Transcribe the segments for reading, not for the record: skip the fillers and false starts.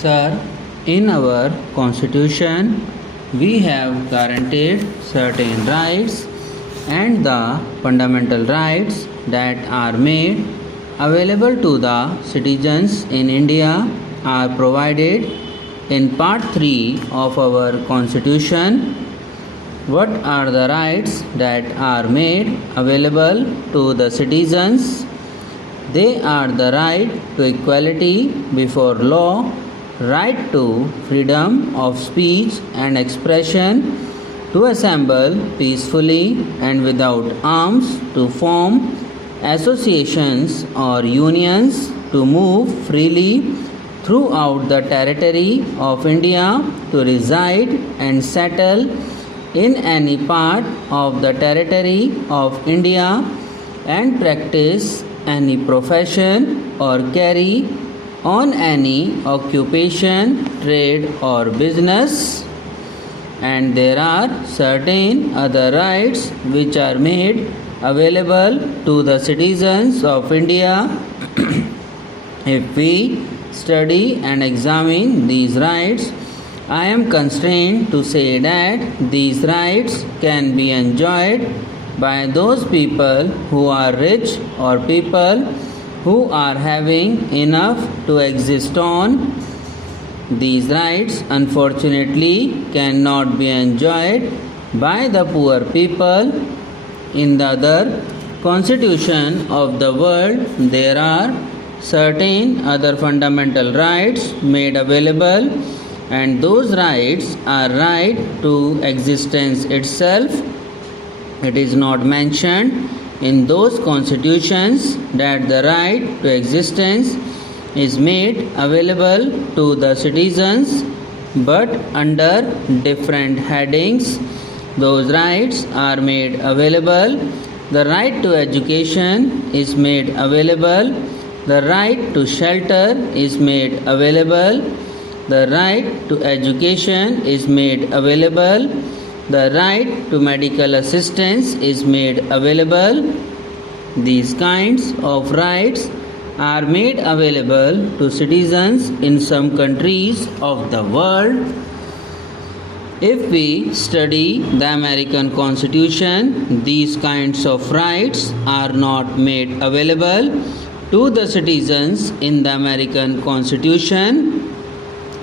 Sir, in our constitution, we have guaranteed certain rights, and the fundamental rights that are made available to the citizens in India are provided in Part 3 of our constitution. What are the rights that are made available to the citizens? They are the right to equality before law, right to freedom of speech and expression, to assemble peacefully and without arms, to form associations or unions, to move freely throughout the territory of India, to reside and settle in any part of the territory of India and practice any profession or carry on any occupation, trade or business. And there are certain other rights which are made available to the citizens of India. If we study and examine these rights, I am constrained to say that these rights can be enjoyed by those people who are rich or people who are having enough to exist on. These rights unfortunately cannot be enjoyed by the poor people. In the other constitution of the world, there are certain other fundamental rights made available, and those rights are right to existence itself. It is not mentioned in those constitutions that the right to existence is made available to the citizens, but under different headings. Those rights are made available. The right to education is made available. The right to shelter is made available. The right to education is made available. The right to medical assistance is made available. These kinds of rights are made available to citizens in some countries of the world. If we study the American Constitution, these kinds of rights are not made available to the citizens in the American Constitution.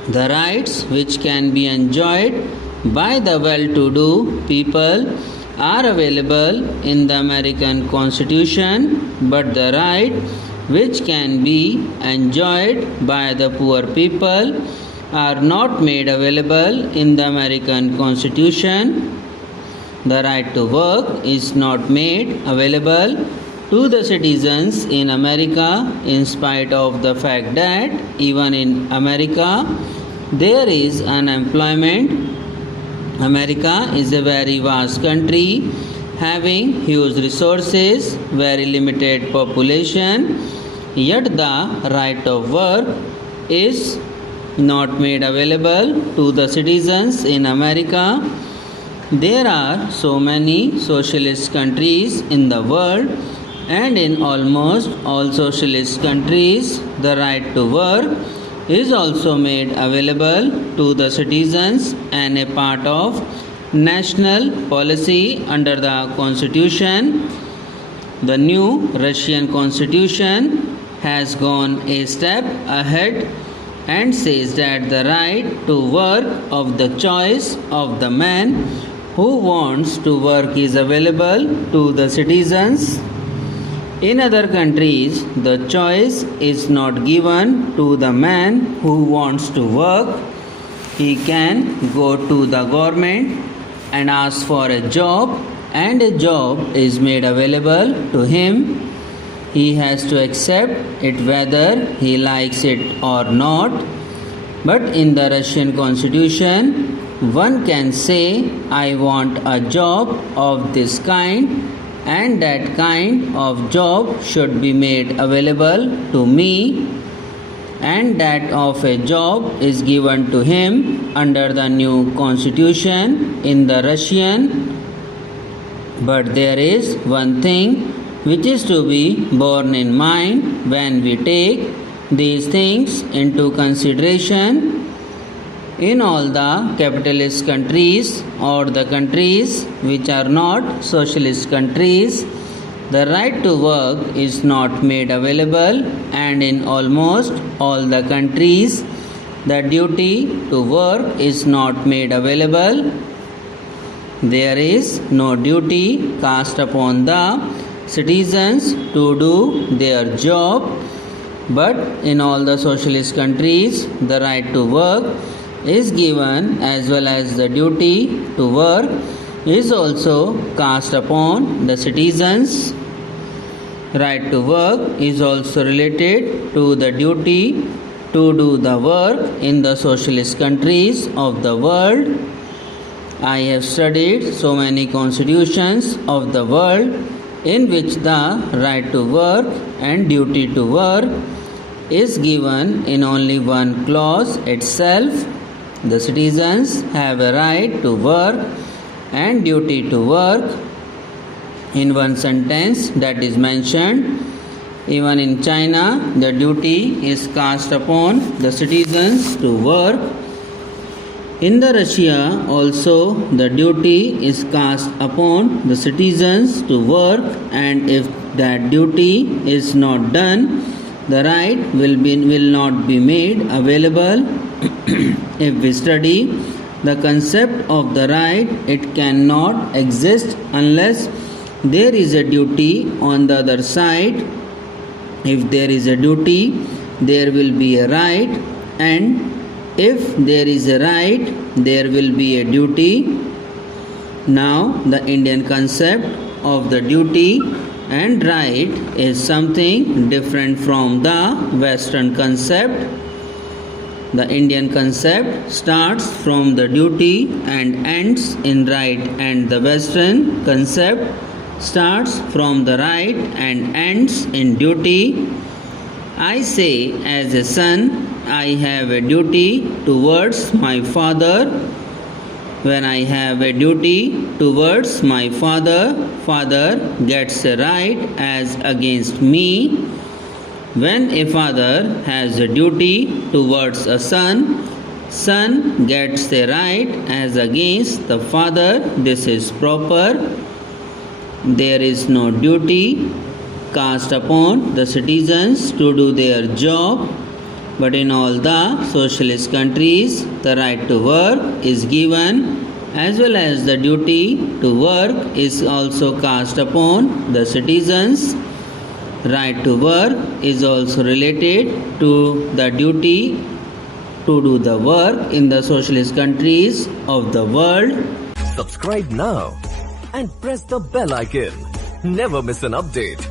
The rights which can be enjoyed by the well-to-do people are available in the American Constitution, but the right which can be enjoyed by the poor people are not made available in the American Constitution. The right to work is not made available to the citizens in America, in spite of the fact that even in America there is unemployment. America is a very vast country having huge resources, very limited population, yet the right of work is not made available to the citizens in America. There are so many socialist countries in the world, and in almost all socialist countries the right to work is also made available to the citizens and a part of national policy under the constitution. The new Russian constitution has gone a step ahead and says that the right to work of the choice of the man who wants to work is available to the citizens. In other countries, the choice is not given to the man who wants to work. He can go to the government and ask for a job, and a job is made available to him. He has to accept it whether he likes it or not. But in the Russian constitution, one can say, I want a job of this kind, and that kind of job should be made available to me, and that of a job is given to him under the new constitution in the Russian. But there is one thing which is to be borne in mind when we take these things into consideration, in all the capitalist countries or the countries which are not socialist countries, the right to work is not made available, and in almost all the countries, the duty to work is not made available. There is no duty cast upon the citizens to do their job, but in all the socialist countries, the right to work is given, as well as the duty to work is also cast upon the citizens. Right to work is also related to the duty to do the work in the socialist countries of the world. I have studied so many constitutions of the world in which the right to work and duty to work is given in only one clause itself. The citizens have a right to work and duty to work in one sentence that is mentioned. Even in China, the duty is cast upon the citizens to work. In the Russia also, the duty is cast upon the citizens to work, and if that duty is not done, the right will not be made available. If we study the concept of the right, it cannot exist unless there is a duty on the other side. If there is a duty, there will be a right, and if there is a right, there will be a duty. Now, the Indian concept of the duty and right is something different from the Western concept. The Indian concept starts from the duty and ends in right, and the Western concept starts from the right and ends in duty. I say, as a son, I have a duty towards my father. When I have a duty towards my father, father gets a right as against me. When a father has a duty towards a son, son gets a right as against the father. This is proper. There is no duty cast upon the citizens to do their job, but in all the socialist countries, the right to work is given, as well as the duty to work is also cast upon the citizens. Right to work is also related to the duty to do the work in the socialist countries of the world. Subscribe now and press the bell icon. Never miss an update.